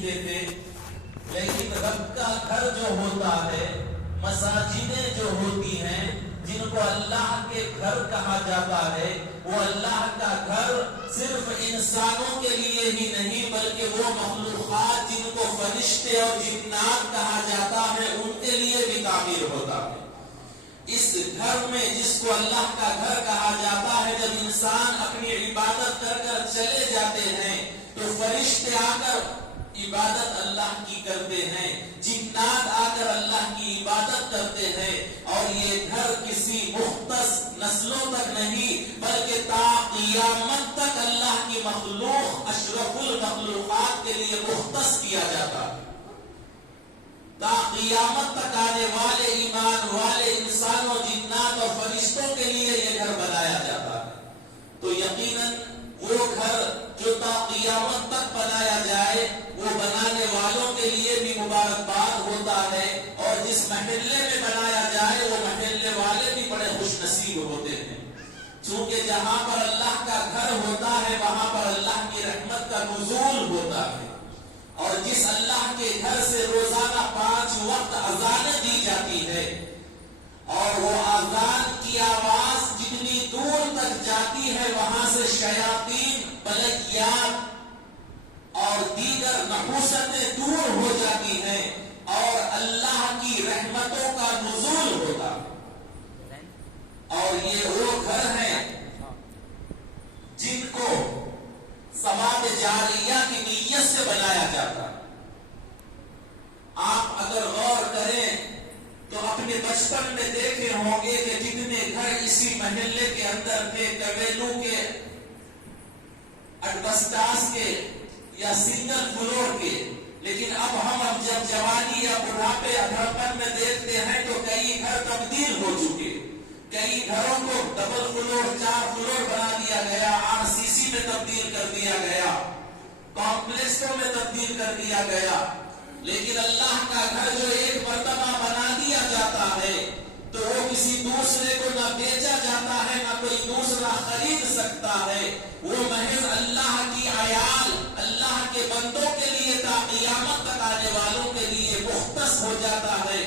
نہیں دیتے، لیکن رب کا گھر جو ہوتا ہے، مساجدیں جو ہوتی ہیں جن کو اللہ کے گھر کہا جاتا ہے، وہ اللہ کا گھر صرف انسانوں کے لیے ہی نہیں بلکہ وہ مخلوقات جن کو فرشتے اور جنات کہا جاتا ہے ان کے لیے بھی تعمیر ہوتا ہے۔ اس گھر میں جس کو اللہ کا گھر کہا جاتا ہے، جب انسان اپنی عبادت کر کر چلے جاتے ہیں تو فرشتے آ کر عبادت اللہ کی کرتے ہیں، جنات آ کر اللہ کی عبادت کرتے ہیں، اور یہ گھر کسی مختص نسلوں تک نہیں بلکہ تا قیامت تک اللہ کی مخلوق اشرف المخلوقات کے لیے مختص کیا جاتا ہے۔ تا قیامت تک آنے والے ایمان والے انسانوں، جنات اور فرشتوں کے لیے یہ گھر بنایا جاتا ہے۔ تو یقیناً وہ گھر جو تا قیامت تک بنایا جائے وہ بنانے والوں کے لیے بھی مبارکباد ہوتا ہے، اور جس محلے میں بنایا جائے وہ محلے والے بھی بڑے خوش نصیب ہوتے ہیں، چونکہ جہاں پر اللہ کا گھر ہوتا ہے وہاں پر اللہ کی رحمت کا نزول ہوتا ہے۔ اور جس اللہ کے گھر سے روزانہ 5 وقت اذانیں دی جاتی ہے، اور وہ اذان کی آواز جتنی دور تک جاتی ہے وہاں سے شیاطین، بلغیات اور دیگر نحوستیں دور ہو جاتی ہیں، اور اللہ کی رحمتوں کا نزول ہوتا ہے۔ اور یہ وہ گھر ہیں جن کو ثواب جاریہ کی نیت سے بنایا جاتا ہے۔ آپ اگر غور کریں تو اپنے بچپن میں دیکھے ہوں گے کہ جتنے گھر اسی محلے کے اندر تھے، کویلو کے، ایڈبسٹاس کے یا سنگل فلور کے، لیکن اب ہم جب جوانی یا بڑھاپے ادھرپن میں دیکھتے ہیں تو کئی گھر تبدیل ہو چکے، کئی گھروں کو ڈبل فلور 4 فلور بنا دیا گیا، RCC میں تبدیل کر دیا گیا، کمپلیکسوں میں تبدیل کر دیا گیا۔ لیکن اللہ کا گھر جو ایک مرتبہ بنا دیا جاتا ہے تو وہ کسی دوسرے کو نہ بیچا جاتا ہے، نہ کوئی دوسرا خرید سکتا ہے، وہ محض اللہ کی عیال، اللہ کے بندوں کے لیے تا قیامت تک آنے والوں کے لیے مختص ہو جاتا ہے۔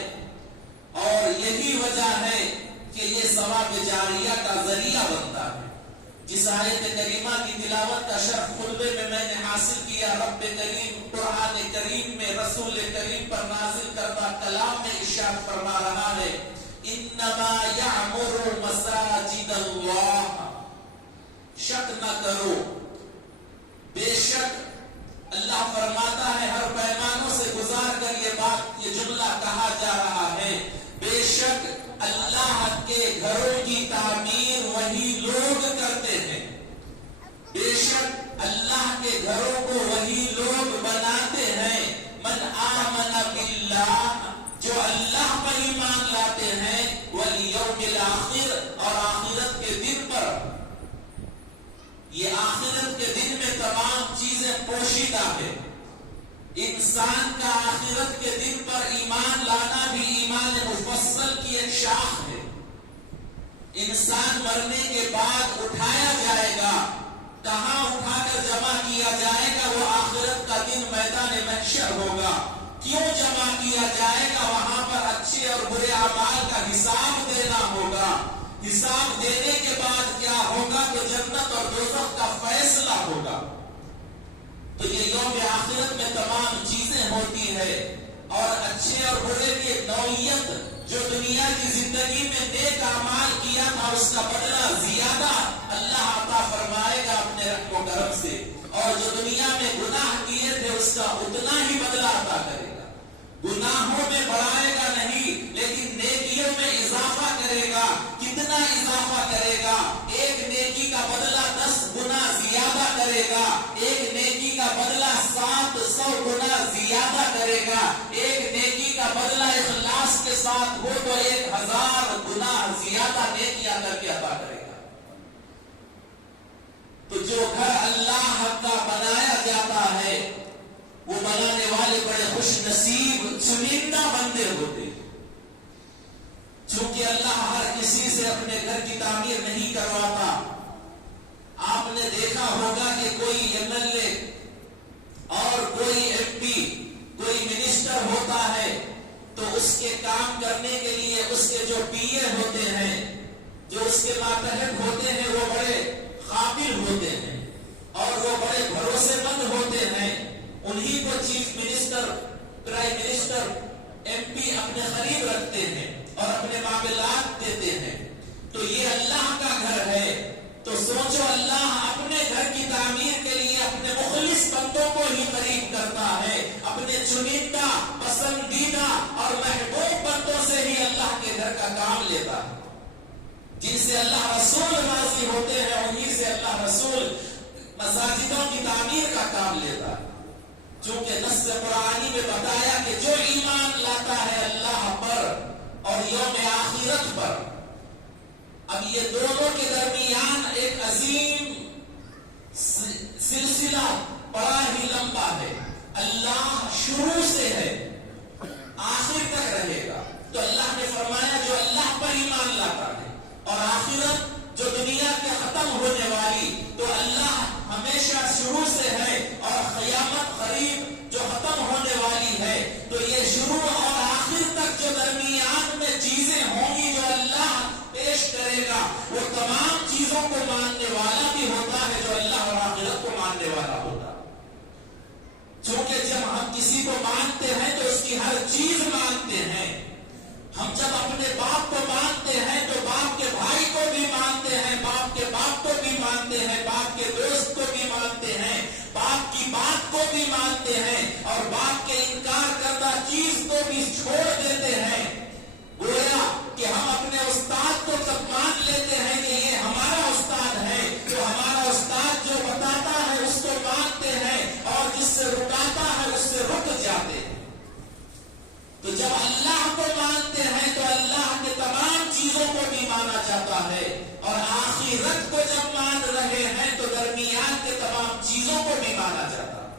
اور یہی وجہ ہے کہ یہ ثواب جاریہ کا ذریعہ بنتا ہے۔ جس آیت کریمہ کی تلاوت کا شرف خطبے میں میں نے حاصل کیا، رب کریم قرآن کریم میں رسول کریم پر نازل کردہ کلام میں ارشاد فرما رہا ہے، انما یعمر مساجد اللہ، شک نہ کرو، بے شک اللہ فرماتا ہے، ہر پیمانوں سے گزار کر یہ جملہ کہا جا رہا ہے، بے شک اللہ کے گھروں کی تعمیر وہی لوگ کرتے ہیں، بے شک اللہ کے گھروں کو وہی لوگ بناتے ہیں، من آمن باللہ، جو اللہ پر ایمان لاتے ہیں، والیوم الآخر، اور آخرت کے دن پر۔ یہ آخرت کے دن میں تمام چیزیں پوشیدہ ہے۔ انسان کا آخرت کے دن پر ایمان لانا بھی ایمان مفصل کی ایک شاخ ہے۔ انسان مرنے کے بعد اٹھایا جائے گا، کہاں اٹھا کر جمع کیا جائے گا؟ وہ آخرت کا دن میدان محشر ہوگا۔ کیوں جمع کیا جائے گا؟ وہاں پر اچھے اور برے اعمال کا حساب دینا ہوگا۔ حساب دینے کے بعد کیا ہوگا؟ تو جنت اور دوزخ کا فیصلہ ہوگا۔ تو یہ یوم آخرت میں تمام چیزیں ہوتی ہے، اور اچھے اور برے کی نوعیت جو دنیا کی زندگی میں نیک اعمال کیا تھا اس کا بدلہ زیادہ اللہ عطا فرمائے گا اپنے رحم و کرم سے، اور جو دنیا میں گناہ کیے تھے اس کا اتنا ہی بدلہ عطا کرے گا۔ گناہوں میں بڑھائے گا نہیں، لیکن نیکیوں میں اضافہ کرے گا۔ کتنا اضافہ کرے گا؟ ایک نیکی کا بدلہ 10 گنا زیادہ کرے گا، ایک نیکی کا بدلہ 700 گنا زیادہ کرے گا، ایک نیکی کا بدلہ اخلاص کے ساتھ ہو تو 1000 گنا زیادہ نیکیاں کر کے عطا کرے گا۔ تو جو گھر اللہ کا بنایا جاتا ہے وہ بنانے والے بڑے خوش نصیب چنندہ بندے ہوتے ہیں، چونکہ اللہ ہر کسی سے اپنے گھر کی تعمیر نہیں کرواتا۔ آپ نے دیکھا ہوگا کہ کوئی MLA اور کوئی MP اس کے کام کرنے کے لیے اس کے جو پیے ہوتے ہیں، جو اس کے ماتحت ہوتے ہیں، وہ بڑے قابل ہوتے ہیں اور وہ بڑے بھروسے مند ہوتے ہیں. انہی کو chief minister, prime minister, M P اپنے قریب رکھتے ہیں اور اپنے معاملات دیتے ہیں. تو یہ اللہ کا گھر ہے. تو سوچو، اللہ اپنے گھر کی تعمیر کے لیے اپنے مخلص بندوں کو ہی قریب کرتا ہے. اپنے چنندہ، پسندیدہ اور محبوب بندوں سے ہی اللہ کے گھر کا کام لیتا ہے. جن سے اللہ رسول راضی ہوتے ہیں انہی سے اللہ رسول مساجدوں کی تعمیر کا کام لیتا ہے. چونکہ نص قرآنی میں بتایا کہ جو ایمان لاتا ہے اللہ پر اور یوم آخرت پر. اب یہ دونوں کے درمیان ایک عظیم سلسلہ بڑا ہی لمبا ہے. اللہ شروع سے ہے، آخر تک رہے گا. تو اللہ نے فرمایا جو اللہ پر ایمان لاتا ہے اور آخرت جو دنیا کے ختم ہونے والی، تو اللہ ہمیشہ شروع سے ہے اور قیامت قریب جو ختم ہونے والی ہے. تو یہ شروع اور آخر تک جو درمیان میں چیزیں ہوں گی جو اللہ پیش کرے گا، وہ تمام چیزوں کو ماننے والا بھی ہوتا ہے جو اللہ اور آخرت کو ماننے والا ہوتا ہے. چونکہ جب ہم کسی کو مانتے ہیں تو اس کی ہر چیز مانتے ہیں. ہم جب اپنے باپ کو مانتے ہیں تو باپ کے بھائی کو بھی مانتے ہیں، باپ کے باپ کو بھی مانتے ہیں، باپ کے دوست کو بھی مانتے ہیں، باپ کی بات کو بھی مانتے ہیں اور باپ کے انکار کردہ چیز کو بھی چھوڑ دیتے ہیں. گویا کہ ہم اپنے استاد کو جب مان لیتے ہیں کہ یہ ہمارا استاد ہے، تو ہمارا استاد جو بتاتا ہے اس کو مانتے ہیں اور جس سے رکاتا ہے اس سے رک جاتے ہیں. تو جب اللہ کو مانتے ہیں تو اللہ کے تمام چیزوں کو بھی مانا جاتا ہے اور آخرت کو جب مان رہے ہیں تو درمیان کے تمام چیزوں کو بھی مانا جاتا ہے.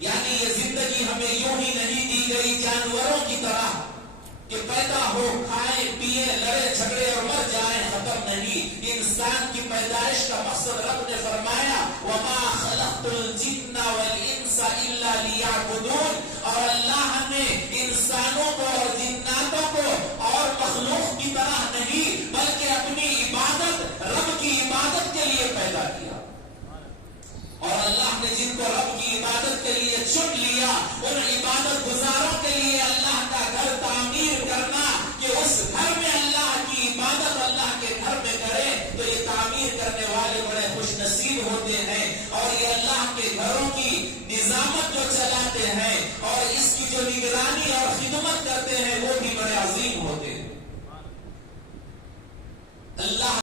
یعنی یہ زندگی ہمیں یوں ہی نہیں دی گئی جانوروں کی طرح کہ پیدا ہو، کھائیں پیئیں، لڑے جھگڑے اور مر جائیں، ختم نہیں. انسان کی پیدائش کا مقصد رب نے فرمایا وَمَا خَلَقْتُ الْجِنَّ وَالْإِنسَ إِلَّا لِيَعْبُدُونَ. اور اللہ نے انسانوں کو اور جناتوں کو اور مخلوق کی طرح نہیں بلکہ اپنی عبادت، رب کی عبادت کے لیے پیدا کیا. اور اللہ نے جن کو رب کی عبادت کے لیے چن لیا، ان عبادت گزاروں کے لیے اللہ کا گھر تعمیر کرنا کہ اس گھر میں اللہ کی عبادت اللہ کے گھر میں کرے، تو یہ تعمیر کرنے والے بڑے خوش نصیب ہوتے ہیں. اور یہ اللہ کے گھروں کی نظامت جو چلاتے ہیں اور اس کی جو نگرانی اور خدمت کرتے ہیں وہ بھی بڑے عظیم ہوتے ہیں. اللہ